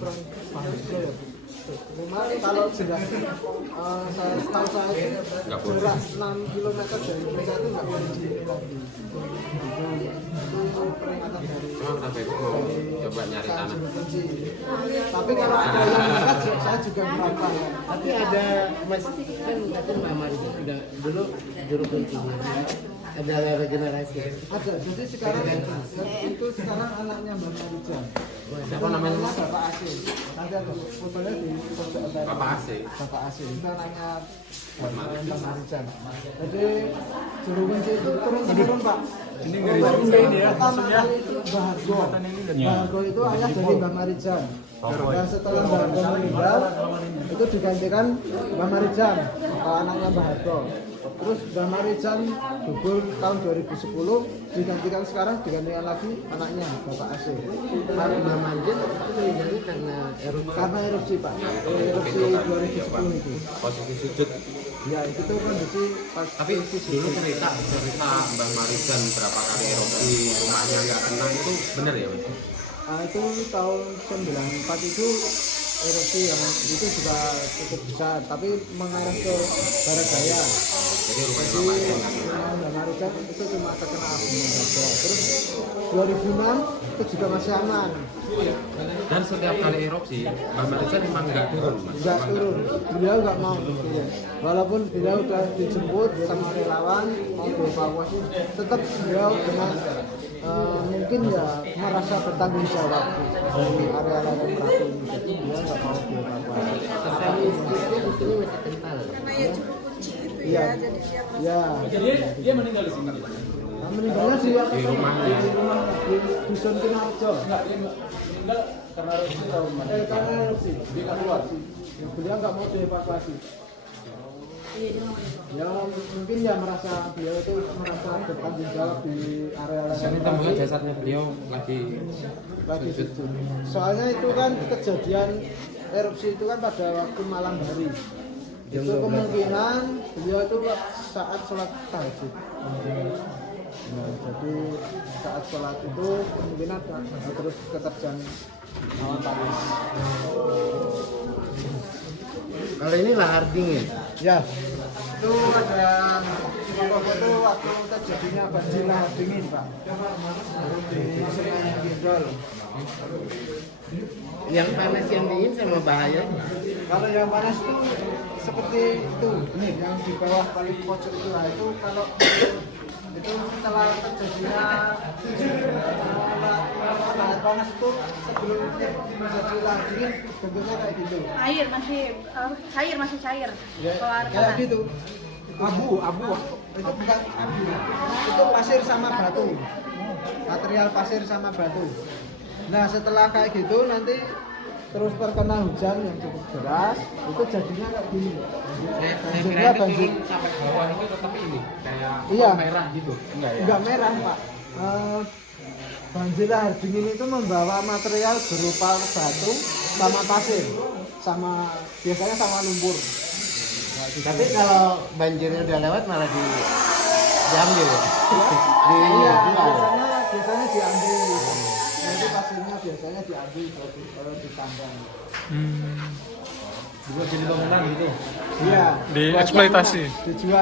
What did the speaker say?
kurang paham juga ya Bu. Cuma kalau jelas saya tahu saya jarak 6 km dari mereka itu nggak boleh di lagi. Itu peringatan dari coba nyari tanah. Tapi kalau ada yang dekat saya juga berapa ya. Tapi ada mas kan kata Mbak Mari juga dulu juru kuncinya. Ada regenerasi. Ada, jadi sekarang itu sekarang anaknya Mbak Marijan. Siapa namanya? Bapak Asih. Nanti ada fotonya di pojok atas. Bapak Asih. Bapak Asih itu anaknya Mbak Marijan. Jadi juru kunci itu turun temurun Pak. Ini ngeri juga ini ya, maksudnya itu Bahago. ini. Bahago itu ayah dari Mbak Marijan. Dan setelah Mbak Marijan meninggal, itu digantikan Mbak Marijan, anaknya Mbak Hargo. Terus Mbak Marijan gugur tahun 2010, digantikan sekarang digantikan lagi anaknya Bapak Asih. Mbak Marijan itu meninggalnya karena erupsi. Karena erupsi Pak, erupsi 2010 itu. Posisi sujud. Ya itu tuh kondisi pas. Tapi dulu cerita Mbak Marijan berapa kali erupsi rumahnya nggak tenang itu benar ya Mas? Itu tahun 94 itu erupsi yang itu juga cukup besar, tapi mengarah ke barat daya. Jadi rumahnya Jadi Mbak Marijan Mbak Marijan itu cuma terkena abunya saja. Terus 2006 itu juga masih aman, dan setiap kali erupsi Mbak Marijan emang nggak turun Mas? nggak turun. Beliau nggak mau turun. Walaupun beliau sudah dijemput sama relawan mau dievakuasi, tetap beliau dengan mungkin ya merasa bertanggung jawab di area-area Merapi ini. Jadi dia nggak mau dievakuasi. kesan listriknya di sini masih kental. Karena ya cukup kunci itu Iya, ya, jadi dia ya. Dia meninggal di sini. Nah, meninggalnya di rumahnya. di dusun Kinarjo. Enggak, dia meninggal karena erupsi tahun mana? Karena erupsi. Dia nggak keluar. Beliau nggak mau dievakuasi. Ya mungkin ya merasa beliau itu merasa bertanggung jawab di area Saya minta buat jasadnya beliau lagi sujud. Soalnya itu kan kejadian erupsi itu kan pada waktu malam hari. Itu kemungkinan beliau itu saat sholat tahajud. Nah, jadi saat sholat itu kemungkinan terus keterjang awan panas. Kalau ini lahar dingin. Ya, itu ada foto waktu terjadinya banjir lahar dingin Pak. Di Semen Gindol. Yang panas yang dingin sama bahaya. Kalau yang panas itu seperti itu, nih yang di bawah paling pojok itu, nah itu kalau itu setelah terjadinya lahar panas itu sebelum menjadi lahar dingin bentuknya kayak gitu. air masih cair Ya, keluar kayak tanah. gitu. Abu itu bukan abu, itu pasir sama batu, material pasir sama batu. Nah setelah kayak gitu nanti terus terkena hujan yang cukup deras, itu jadinya kayak gini. saya kira itu turun sampai bawah itu tetap ini kayak Iya. merah gitu enggak ya? Enggak merah Pak. Banjir lahar dingin itu membawa material berupa batu sama pasir, sama biasanya sama lumpur. Tapi kalau banjirnya udah lewat malah diambil ya. Iya, Dijual. biasanya diambil. Nanti pasirnya biasanya diambil kalau ditambang. Juga jadi bangunan gitu. Iya. Dieksploitasi. Dijual.